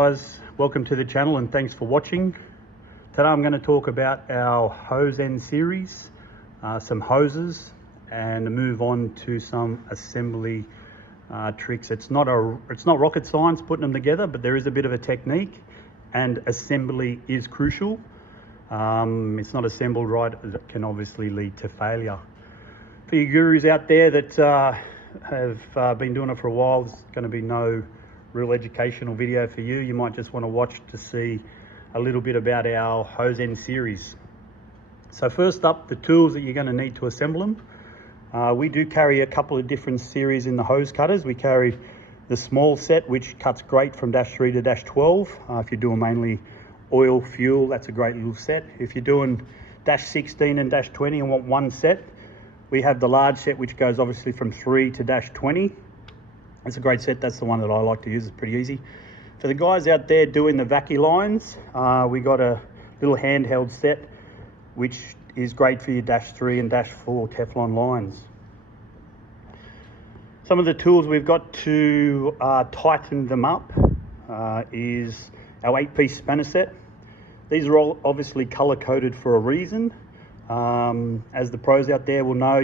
guys, welcome to the channel and thanks for watching. Today I'm going to talk about our hose end series, some hoses, and move on to some assembly tricks. It's not rocket science putting them together, but there is a bit of a technique, and assembly is crucial. It's not assembled right, it can obviously lead to failure. For you gurus out there that have been doing it for a while, there's going to be no real educational video for you. You might just want to watch to see a little bit about our hose end series. So first up, the tools that you're going to need to assemble them. We do carry a couple of different series in the hose cutters. We carry the small set, which cuts great from -3 to -12. If you're doing mainly oil, fuel, that's a great little set. If you're doing -16 and -20 and want one set, we have the large set, which goes obviously from 3 to -20. It's a great set. That's the one that I like to use. It's pretty easy. For the guys out there doing the vacuum lines, we got a little handheld set, which is great for your -3 and -4 Teflon lines. Some of the tools we've got to tighten them up is our 8-piece spanner set. These are all obviously color coded for a reason. As the pros out there will know,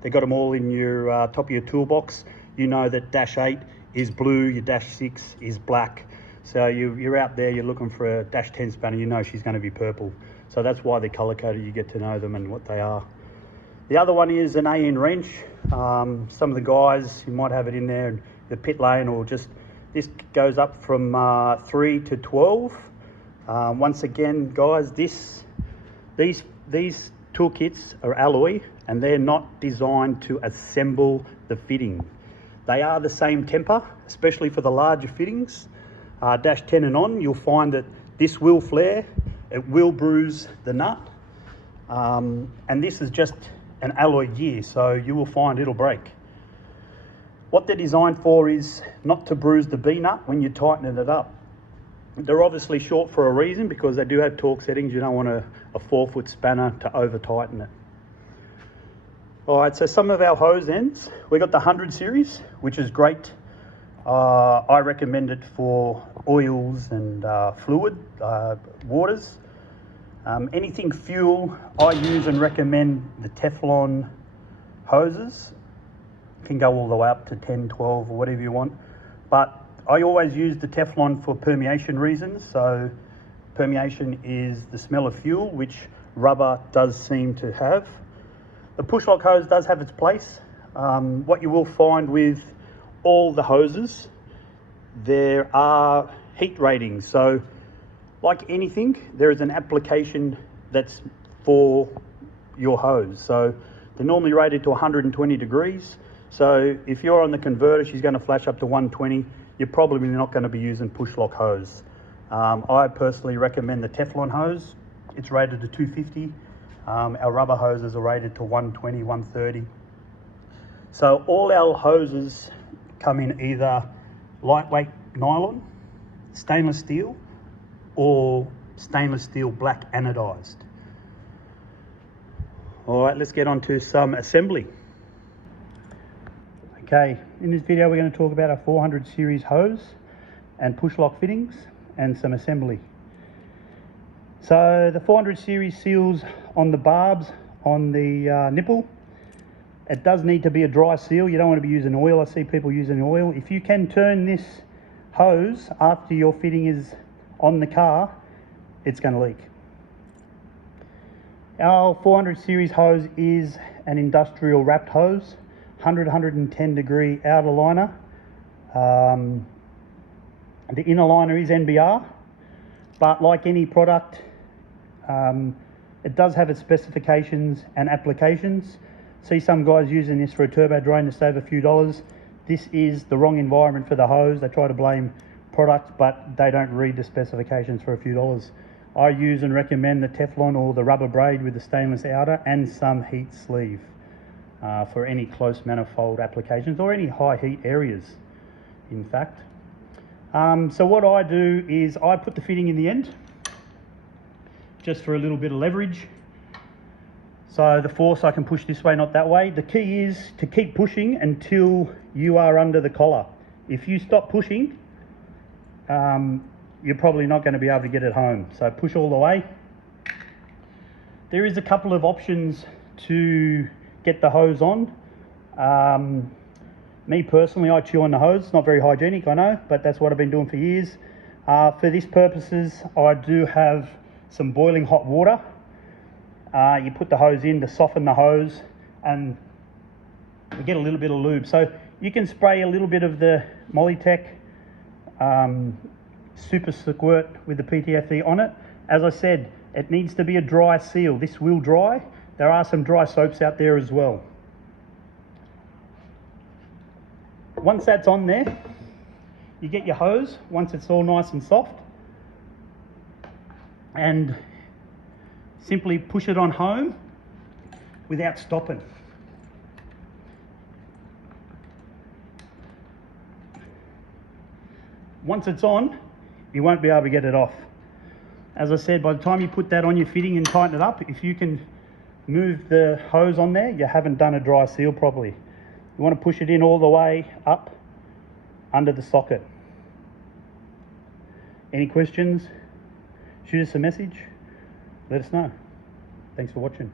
they got them all in your top of your toolbox. You know that -8 is blue, your -6 is black. So you're out there, you're looking for a -10 spanner, you know she's going to be purple. So that's why they're color coded, you get to know them and what they are. The other one is an AN wrench. Some of the guys, you might have it in there in the pit lane, or just, this goes up from 3 to 12. Once again, guys, these toolkits are alloy and they're not designed to assemble the fitting. They are the same temper, especially for the larger fittings. -10 and on, you'll find that this will flare, it will bruise the nut. And this is just an alloy gear, so you will find it'll break. What they're designed for is not to bruise the B-nut when you're tightening it up. They're obviously short for a reason, because they do have torque settings. You don't want a 4-foot spanner to over tighten it. All right, so some of our hose ends, we got the 100 series, which is great. I recommend it for oils and fluid, waters. Anything fuel, I use and recommend the Teflon hoses. You can go all the way up to 10, 12 or whatever you want. But I always use the Teflon for permeation reasons. So permeation is the smell of fuel, which rubber does seem to have. The push lock hose does have its place. What you will find with all the hoses, there are heat ratings. So like anything, there is an application that's for your hose. So they're normally rated to 120 degrees. So if you're on the converter, she's going to flash up to 120. You're probably not going to be using push lock hose. I personally recommend the Teflon hose. It's rated to 250. Our rubber hoses are rated to 120, 130. So all our hoses come in either lightweight nylon, stainless steel, or stainless steel black anodized. All right, let's get on to some assembly. Okay, in this video we're going to talk about our 400 series hose and push lock fittings and some assembly. So the 400 series seals on the barbs on the nipple, it does need to be a dry seal. You don't want to be using oil. I see people using oil. If you can turn this hose after your fitting is on the car, it's going to leak. Our 400 series hose is an industrial wrapped hose, 110 degree outer liner. The inner liner is NBR, but like any product, it does have its specifications and applications. See some guys using this for a turbo drain to save a few dollars. This is the wrong environment for the hose. They try to blame products, but they don't read the specifications for a few dollars. I use and recommend the Teflon or the rubber braid with the stainless outer and some heat sleeve for any close manifold applications or any high heat areas, in fact. So what I do is I put the fitting in the end, just for a little bit of leverage. So the force, I can push this way, not that way. The key is to keep pushing until you are under the collar. If you stop pushing, you're probably not going to be able to get it home. So push all the way. There is a couple of options to get the hose on. Me personally, I chew on the hose. It's not very hygienic, I know, but that's what I've been doing for years. For these purposes, I do have some boiling hot water. You put the hose in to soften the hose, and you get a little bit of lube. So you can spray a little bit of the Molytech Super Squirt with the PTFE on it. As I said, it needs to be a dry seal. This will dry. There are some dry soaps out there as well. Once that's on there, you get your hose once it's all nice and soft, and simply push it on home without stopping. Once it's on, you won't be able to get it off. As I said, by the time you put that on your fitting and tighten it up, if you can move the hose on there, you haven't done a dry seal properly. You want to push it in all the way up under the socket. Any questions? Shoot us a message. Let us know. Thanks for watching.